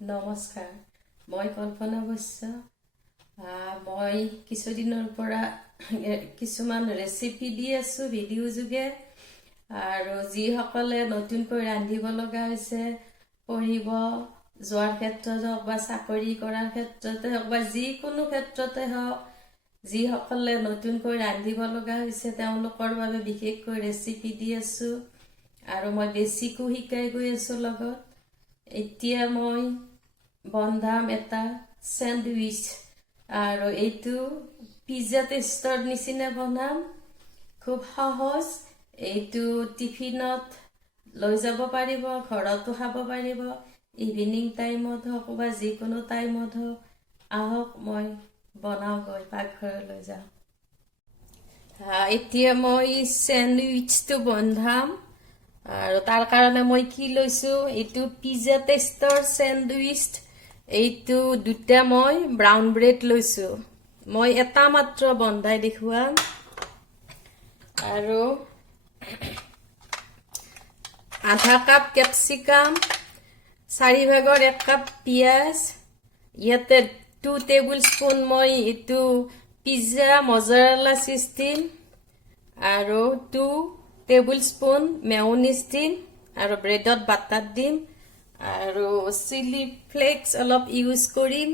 নমস্কাৰ, মই কল্পনা বৈশ্য। মই কিছুদিনৰ পৰা কিছুমান ৰেচিপি দি আছোঁ ভিডিঅ' যোগে। আৰু যিসকলে নতুনকৈ ৰান্ধিব লগা হৈছে, পঢ়িব যোৱাৰ ক্ষেত্ৰত হওক বা চাকৰি কৰাৰ ক্ষেত্ৰতে হওক বা যিকোনো ক্ষেত্ৰতে হওক, যিসকলে নতুনকৈ ৰান্ধিব লগা হৈছে তেওঁলোকৰ বাবে বিশেষকৈ ৰেচিপি দি আছোঁ। আৰু মই বেছিকো শিকাই গৈ আছোঁ লগত। এতিয়া মই বনাম এটা চেণ্ডউইচ, আৰু এইটো পিজ্জা টেষ্টৰ নিচিনা বনাম। খুব সহজ। এইটো টিফিনত লৈ যাব পাৰিব, ঘৰতো খাব পাৰিব, ইভিনিং টাইমত হওক বা যিকোনো টাইমত হওক। আহক মই বনাওঁগৈ, পাকঘৰলৈ যাওঁ। এতিয়া মই চেণ্ডউইচটো বনাম। আৰু তাৰ কাৰণে মই কি লৈছোঁ, এইটো পিজ্জা টেষ্টৰ চেণ্ডউইচ। এইটো দুটা মই ব্ৰাউন ব্ৰেড লৈছোঁ। মই এটা মাত্ৰ বনাই দেখুৱাম। আৰু আধা কাপ কেপচিকাম, 4 ভাগৰ 1 কাপ পিঁয়াজ, ইয়াতে 2 টেবুল স্পুন মই এইটো পিজ্জা মজৰেলা চিজ দিম, আৰু 2 টেবুল স্পুন মেয়নিজ দিম, আৰু ব্ৰেডত বাটাৰ দিম, আৰু চিলি ফ্লেক্স অলপ ইউজ কৰিম।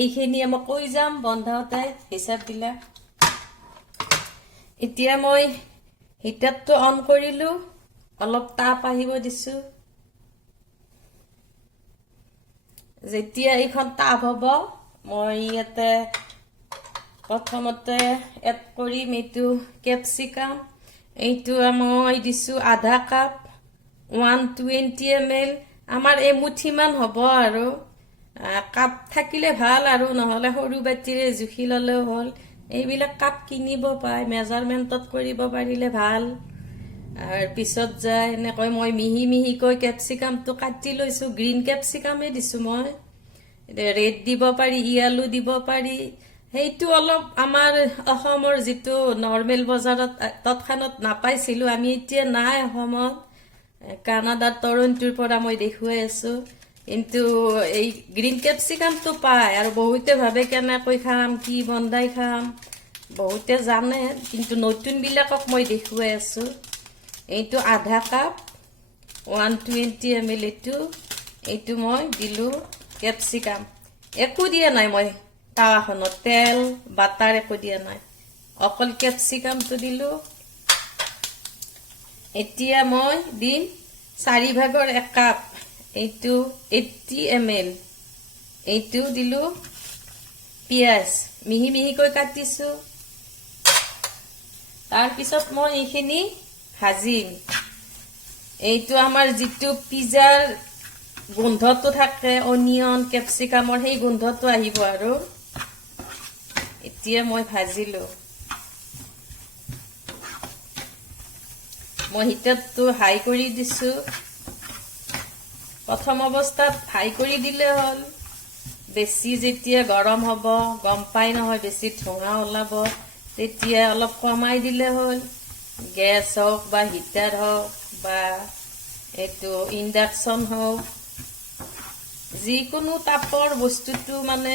এইখিনি মই কৈ যাম বনাওঁতে হিচাপবিলাক। এতিয়া মই হিটাৰটো অন কৰিলোঁ, অলপ তাপ আহিব দিছোঁ। যেতিয়া এইখন তাপ হ'ব, মই ইয়াতে প্ৰথমতে এড কৰিম এইটো কেপচিকাম। এইটো মই দিছোঁ আধা কাপ, 120 ml। আমাৰ এমুঠিমান হ'ব। আৰু কাপ থাকিলে ভাল, আৰু নহ'লে সৰু বাতিৰে জুখি ল'লেও হ'ল। এইবিলাক কাপ কিনিব পায়, মেজাৰমেণ্টত কৰিব পাৰিলে ভাল। আৰু পিছত যায় এনেকৈ মই মিহি মিহিকৈ কেপচিকামটো কাটি লৈছোঁ। গ্ৰীণ কেপচিকামেই দিছোঁ মই। ৰেড দিব পাৰি, য়েলো দিব পাৰি। সেইটো অলপ আমাৰ অসমৰ যিটো নৰ্মেল বজাৰত তৎক্ষণাত নাপাইছিলোঁ, আমি এতিয়া নাই অসমত। কানাডাৰ টৰণ্টোৰ পৰা মই দেখুৱাই আছোঁ। কিন্তু এই গ্ৰীণ কেপচিকামটো পায়, আৰু বহুতে ভাবে কেনেকৈ খাম, কি বনাই খাম। বহুতে জানে, কিন্তু নতুনবিলাকক মই দেখুৱাই আছোঁ। এইটো আধা কাপ, 120 ml। এইটো মই দিলোঁ কেপচিকাম। একো দিয়া নাই মই টাৱাখনত, তেল বাটাৰ একো দিয়া নাই, অকল কেপচিকামটো দিলোঁ। এতিয়া মই দিম 4 ভাগৰ 1 কাপ, এইটো 80 ml। এইটো দিলোঁ পিঁয়াজ, মিহি মিহিকৈ কাটিছোঁ। তাৰপিছত মই এইখিনি ভাজিম। এইটো আমাৰ যিটো পিজ্জাৰ গোন্ধটো থাকে, অনিয়ন কেপচিকামৰ, সেই গোন্ধটো আহিব। আৰু এতিয়া মই ভাজিলোঁ। মই হিটাৰটো হাই কৰি দিছোঁ। প্ৰথম অৱস্থাত হাই কৰি দিলে হ'ল। বেছি যেতিয়া গৰম হ'ব, গম পাই নহয়, বেছি ধোঁৱা ওলাব, তেতিয়া অলপ কমাই দিলে হ'ল। গেছ হওক বা হিটাৰ হওক বা এইটো ইণ্ডাকশ্যন হওক, যিকোনো তাপৰ বস্তুটো মানে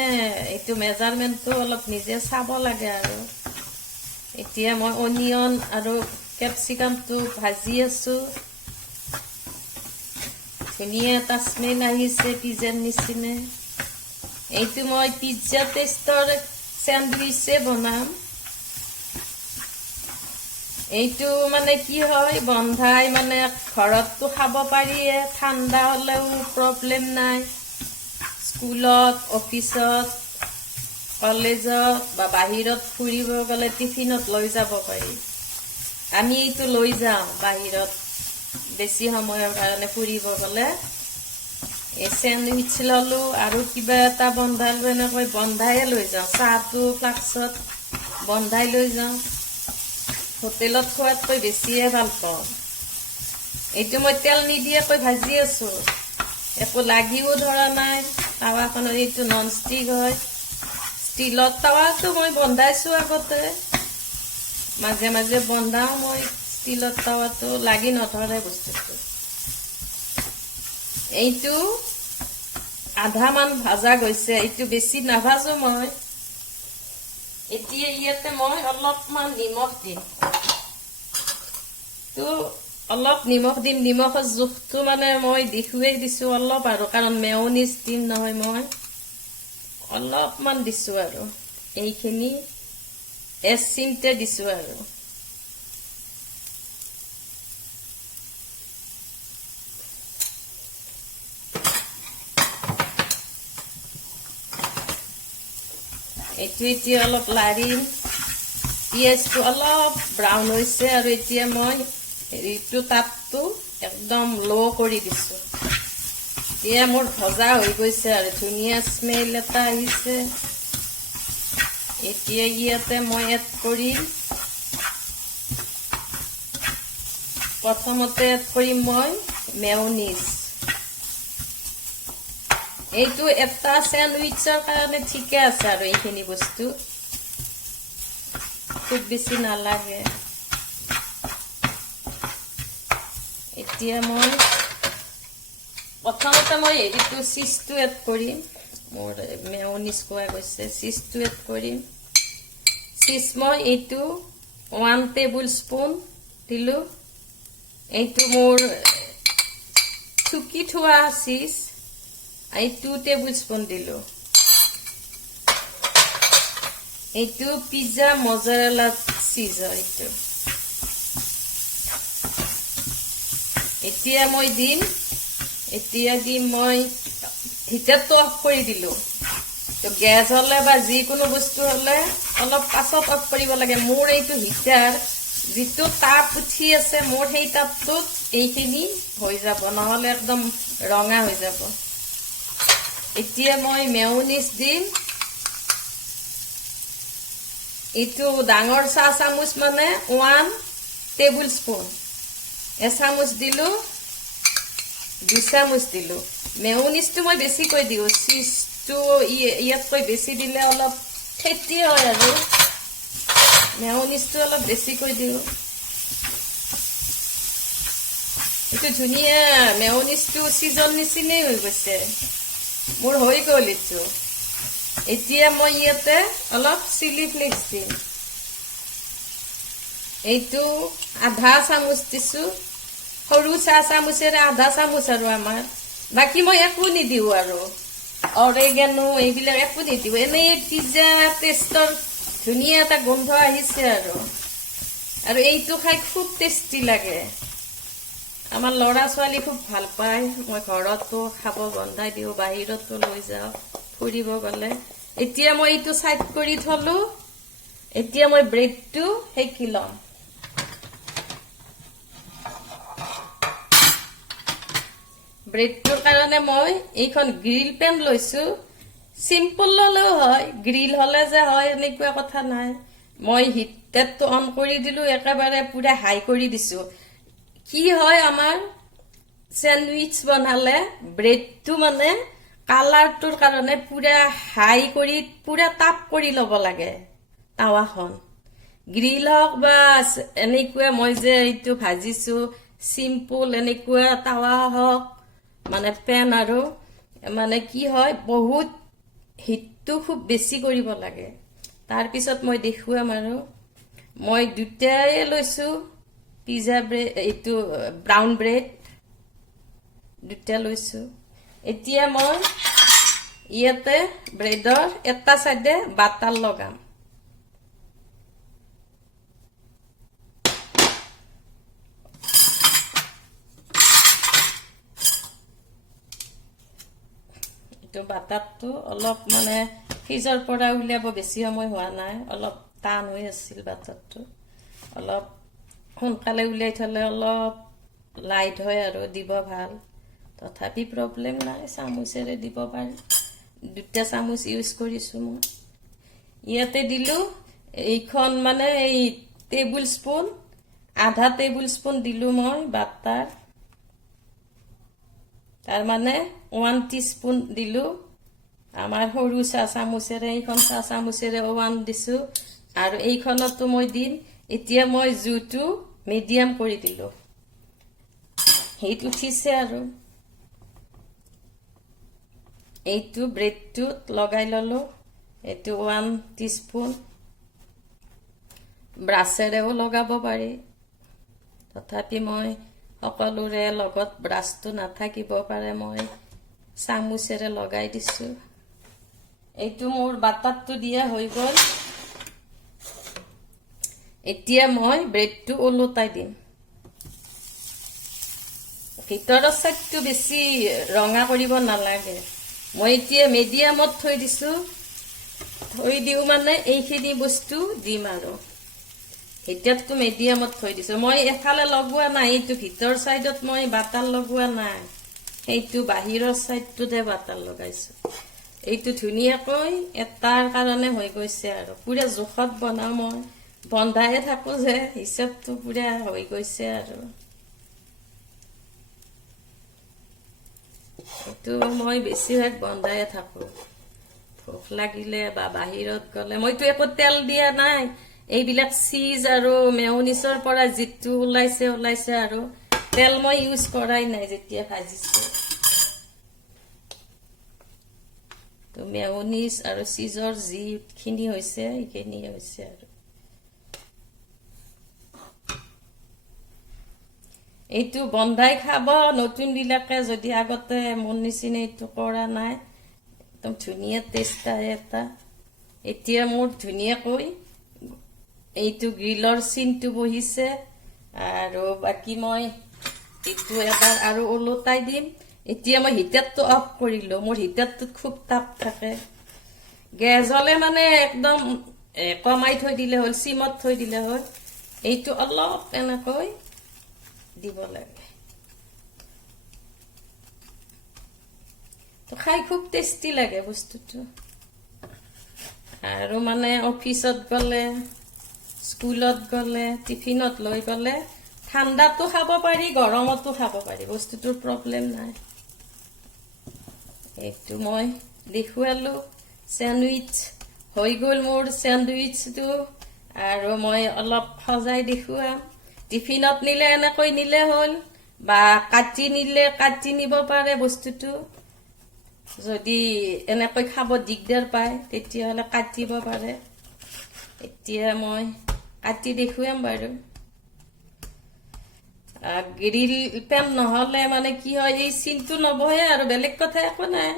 এইটো মেজাৰমেণ্টটো অলপ নিজে চাব লাগে। আৰু এতিয়া মই অনিয়ন আৰু কেপচিকামটো ভাজি আছোঁ। ধুনীয়া এটা স্মেল আহিছে পিজ্জাৰ নিচিনা। এইটো মই পিজ্জা টেষ্টৰ চেণ্ডউইচে বনাম। এইটো মানে কি হয়, বন্ধাই মানে ঘৰততো খাব পাৰিয়ে, ঠাণ্ডা হ'লেও প্ৰব্লেম নাই। স্কুলত, অফিচত, কলেজত বা বাহিৰত ফুৰিব গ'লে টিফিনত লৈ যাব পাৰি। আমি এইটো লৈ যাওঁ বাহিৰত বেছি সময়ৰ কাৰণে ফুৰিব গ'লে। এই চেণ্ডউইচ ল'লোঁ, আৰু কিবা এটা বন্ধালোঁ, এনেকৈ বন্ধায়ে লৈ যাওঁ। চাহটো ফ্লাক্সত বন্ধাই লৈ যাওঁ। হোটেলত খোৱাতকৈ বেছিয়ে ভাল পাওঁ। এইটো মই তেল নিদিয়াকৈ ভাজি আছোঁ, একো লাগিও ধৰা নাই। টাৱাখনৰ এইটো নন ষ্টিক হয়। ষ্টীলৰ টাৱাটো মই বন্ধাইছোঁ আগতে, মাজে মাজে বন্ধাওঁ মই। ষ্টীলৰ টাৱাটো লাগি নধৰে বস্তুটো। এইটো আধা মান ভাজা গৈছে এইটো বেছি নাভাজো মই এতিয়া ইয়াতে মই অলপমান নিমখ দিম তো অলপ নিমখ দিম নিমখৰ জোখটো মানে মই দেখুৱাই দিছো অলপ আৰু কাৰণ মেয়নিজ দিম নহয় মই অলপমান দিছো আৰু এইখিনি এচিমতে দিছো আৰু এইটো এতিয়া অলপ লাৰিম পিঁয়াজটো অলপ ব্ৰাউন হৈছে আৰু এতিয়া মই হেৰিটো তাপটো একদম লো কৰি দিছো এতিয়া মোৰ ভজা হৈ গৈছে আৰু ধুনীয়া স্মেল এটা আহিছে এতিয়া ইয়াতে মই এড কৰিম প্ৰথমতে এড কৰিম মই মেয়নিজ এইটো এটা স্যান্ডউইচৰ কাৰণে ঠিকে আছে আৰু এইখিনি বস্তু খুব বেছি নালাগে এতিয়া মই প্ৰথমতে মই এইটো চিজটো এড কৰিম মোৰ মেয়নিজ কোৱা গৈছে চিজটো এড কৰিম চিজ মই এইটো 1 টেবুল স্পুন দিলো এইটো মোৰ চুকি থোৱা চিজ I 2 tablespoon দিলো এইটো পিজ্জা মজাৰেলা চিজ এইটো এতিয়া মই দিম মই হিটাৰটো অফ কৰি দিলো তো গ্যাস হলে বা যিকোনো বস্তু হলে অলপ পাছত অফ কৰিব লাগে মোৰ এইটো হিটাৰ যিটো তাপ উঠি আছে মোৰ সেই তাপটোত এইখিনি হৈ যাব নহলে একদম ৰঙা হৈ যাব এতিয়া মই মেয়নিজ দিম এইটো ডাঙৰ চাহ চামুচ মানে 1 টেবুল স্পুন এচামুচ দিলো 2 চামুচ দিলো মেয়নিজটো মই বেছি কৈ দিও চিজটো ইয়াতকৈ বেছি দিলে অলপ ঠেটি হয় আৰু মেয়নিজটো অলপ বেছি কৈ দিও এইটো ধুনীয়া মেয়নিজটো চিজন নিচিনাই হৈ গৈছে মোৰ হৈ গ'ল এইটো এতিয়া মই ইয়াতে অলপ চিলি ফ্লেক্স দিম এইটো আধা চামুচ দিছো সৰু চাহ চামুচেৰে আধা চামুচ আৰু আমাৰ বাকি মই একো নিদিও আৰু অৰেগানো এইবিলাক একো নিদিও এনেই পিজ্জা টেষ্টৰ ধুনীয়া এটা গন্ধ আহিছে আৰু এইটো খাই খুব টেষ্টি লাগে আমাৰ লৰা ছোৱালী খুব ভাল পায় মই ঘৰতো খাব বনাই দিও বাহিৰতো লৈ যাও ফুৰিব গলে এতিয়া মই এইটো সাইড কৰি থলো এতিয়া মই ব্ৰেডটো হেকি লম ব্ৰেডটোৰ কাৰণে মই এইখন গ্ৰিল পেন লৈছো সিম্পল ললেও হয় গ্ৰিল হলে যে হয় এনেকুৱা কথা নাই মই হিটাৰটো অন কৰি দিলো একেবাৰে পুৰা হাই কৰি দিছো কি হয় আমাৰ স্যান্ডউইচ বনালে ব্ৰেডটো মানে কালাৰটোৰ কাৰণে পুৰা হাই কৰি পুৰা তাপ কৰি ল'ব লাগে তাৱাখন গ্ৰিল হওক বা এনেকুৱা মই যে এইটো ভাজিছো সিম্পল এনেকুৱা তাৱা হওক মানে পেন আৰু মানে কি হয় বহুত হিটটো খুব বেছি কৰিব লাগে তাৰ পিছত মই দেখুৱাম আৰু মই দুটাই লৈছো পিজ্জা ব্ৰেড এইটো ব্ৰাউন ব্ৰেড দুটা লৈছো এতিয়া মই ইয়াতে ব্ৰেডৰ এটা সাইডে বাটাৰ লগাম এইটো বাটাৰটো অলপ মানে ফ্ৰিজৰ পৰা উলিয়াব বেছি সময় হোৱা নাই অলপ টান হৈ আছিল বাটাৰটো অলপ সোনকালে উলিয়াই থলে অলপ লাইট হয় আৰু দিব ভাল তথাপি প্ৰবলেম নাই চামুচেৰে দিব পাৰি দুটা চামুচ ইউজ কৰিছো মই ইয়াতে দিলো এইখন মানে এই টেবুল স্পুন আধা টেবুল স্পুন দিলো মই বাটাৰ তাৰ মানে 1 টিস্পুন দিলো আমাৰ সৰু চা চামুচেৰে এইখন চা চামুচেৰে 1 দিছো আৰু এইখনতো মই দিম এতিয়া মই জুটো মিডিয়াম কৰি দিলো হিট উঠিছে আৰু এইটো ব্ৰেডটোত লগাই ল'লোঁ এইটো 1 টিস্পুন ব্ৰাছেৰেও লগাব পাৰি তথাপি মই সকলোৰে লগত ব্ৰাছটো নাথাকিব পাৰে মই চামুচেৰে লগাই দিছোঁ এইটো মোৰ বাটাৰটো দিয়া হৈ গ'ল এতিয়া মই ব্ৰেডটো ওলোটাই দিম ভিতৰৰ চাইডটো বেছি ৰঙা কৰিব নালাগে মই এতিয়া মিডিয়ামত থৈ দিছোঁ থৈ দিওঁ মানে এইখিনি বস্তু দিম আৰু এতিয়াতো মিডিয়ামত থৈ দিছোঁ মই এফালে লগোৱা নাই এইটো ভিতৰ চাইডত মই বাটাৰ লগোৱা নাই সেইটো বাহিৰৰ চাইডটোতে বাটাৰ লগাইছোঁ এইটো ধুনীয়াকৈ এটাৰ কাৰণে হৈ গৈছে আৰু পুৰা জোখত বনাওঁ মই বন্ধায়ে থাকোঁ যে হিচাপটো পুৰা হৈ গৈছে আৰু এইটো মই বেছিভাগ বন্ধায়ে থাকোঁ ভোক লাগিলে বা বাহিৰত গ'লে মইতো একো তেল দিয়া নাই এইবিলাক চিজ আৰু মেয়নিছৰ পৰা যিটো ওলাইছে আৰু তেল মই ইউজ কৰাই নাই যেতিয়া ভাজিছোঁ তো মেয়নিছ আৰু চিজৰ যিখিনি হৈছে এইখিনি হৈছে আৰু এইটো বন্ধাই খাব নতুন বিলাকে যদি আগতে মোৰ নিচিনা এইটো কৰা নাই একদম ধুনীয়া টেষ্ট আহে এটা এতিয়া মোৰ ধুনীয়াকৈ এইটো গ্ৰিলৰ চিনটো বহিছে আৰু বাকি মই এইটো এবাৰ আৰু ওলোটাই দিম এতিয়া মই হিটাৰটো অফ কৰিলোঁ মোৰ হিটাৰটোত খুব তাপ থাকে গেছ হ'লে মানে একদম কমাই থৈ দিলে হ'ল চিমত থৈ দিলে হ'ল এইটো অলপ এনেকৈ দিব লাগে তো খাই খুব টেষ্টি লাগে বস্তুটো আৰু মানে অফিসত গ'লে স্কুলত গ'লে টিফিনত লৈ গ'লে ঠাণ্ডাটো খাব পাৰি গৰমতো খাব পাৰি বস্তুটোৰ প্ৰব্লেম নাই এইটো মই দেখুৱালোঁ স্যান্ডউইচ হৈ গ'ল মোৰ স্যান্ডউইচটো আৰু মই অলপ সজাই দেখুৱাম টিফিনত নিলে এনেকৈ নিলে হ'ল বা কাটি নিলে কাটি নিব পাৰে বস্তুটো যদি এনেকৈ খাব দিগদাৰ পায় তেতিয়াহ'লে কাটিব পাৰে এতিয়া মই কাটি দেখুৱাম বাৰু গ্ৰিল পেন নহ'লে মানে কি হয় এই চিনটো নবহে আৰু বেলেগ কথা একো নাই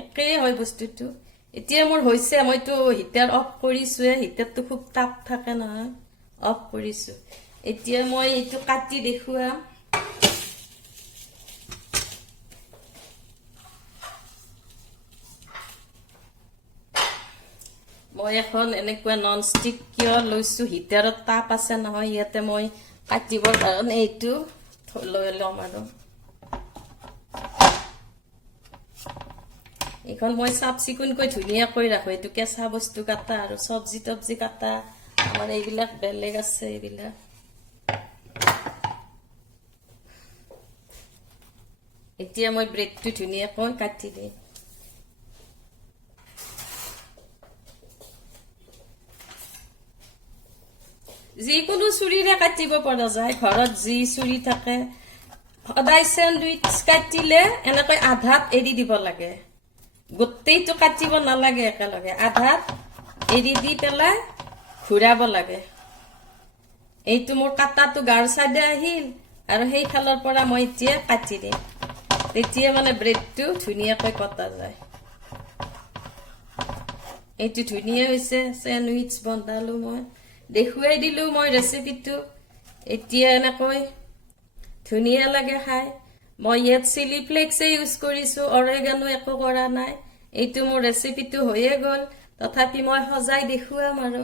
একেই হয় বস্তুটো এতিয়া মোৰ হৈছে মইতো হিটাৰ অফ কৰিছোঁহে হিটাৰটো খুব তাপ থাকে নহয় অফ কৰিছোঁ এতিয়া মই এইটো কাটি দেখুৱাম মই এখন এনেকুৱা নন ষ্টিক কিয় লৈছোঁ হিটাৰত তাপ আছে নহয় ইয়াতে মই কাটিবৰ কাৰণে এইটো লৈ ল'ম আৰু এইখন মই চাফ চিকুণকৈ ধুনীয়াকৈ ৰাখোঁ এইটো কেঁচা বস্তু কাটা আৰু চব্জি তব্জি কাটা আমাৰ এইবিলাক বেলেগ আছে এইবিলাক এতিয়া মই ব্ৰেডটো ধুনীয়াকৈ কাটি দিম যিকোনো চুৰিৰে কাটিব পৰা যায় ঘৰত যি চুৰি থাকে সদায় স্যান্ডউইচ কাটিলে এনেকৈ আধাত এৰি দিব লাগে গোটেইটো কাটিব নালাগে একেলগে আধাত এৰি দি পেলাই ঘূৰাব লাগে এইটো মোৰ কাটাটো গাৰ চাইডে আহিল আৰু সেই ফালৰ পৰা মই এতিয়া কাটি দিম তেতিয়া মানে ব্ৰেডটো ধুনীয়াকৈ কটা যায় এইটো ধুনীয়া হৈছে স্যান্ডউইচ বনালোঁ মই দেখুৱাই দিলোঁ মই ৰেচিপিটো এতিয়া এনেকৈ ধুনীয়া লাগে খাই মই ইয়াত চিলি ফ্লেক্সে ইউজ কৰিছোঁ অৰেগানো একো কৰা নাই এইটো মোৰ ৰেচিপিটো হৈয়ে গ'ল তথাপি মই সজাই দেখুৱাম আৰু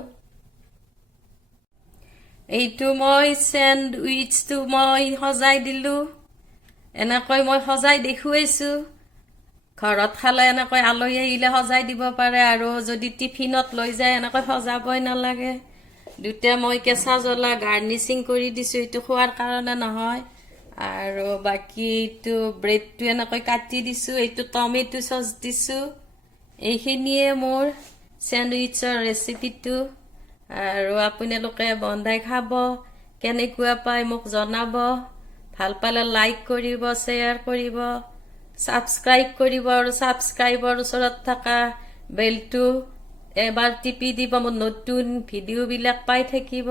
এইটো মই স্যান্ডউইচটো মই সজাই দিলোঁ এনেকৈ মই সজাই দেখুৱাইছোঁ ঘৰত খালে এনেকৈ আলহী আহিলে সজাই দিব পাৰে আৰু যদি টিফিনত লৈ যায় এনেকৈ সজাবই নালাগে দুটা মই কেঁচা জ্বলা গাৰ্নিচিং কৰি দিছোঁ এইটো খোৱাৰ কাৰণে নহয় আৰু বাকি এইটো ব্ৰেডটো এনেকৈ কাটি দিছোঁ এইটো টমেটো চচ দিছোঁ এইখিনিয়ে মোৰ স্যান্ডউইচৰ ৰেচিপিটো আৰু আপোনালোকে বনাই খাব কেনেকুৱা পায় মোক জনাব ভাল পালে লাইক কৰিব শ্বেয়াৰ কৰিব ছাবস্ক্ৰাইব কৰিব আৰু ছাবস্ক্ৰাইবৰ ওচৰত থকা বেলটো এবাৰ টিপি দিব, মোৰ নতুন ভিডিঅ'বিলাক পাই থাকিব।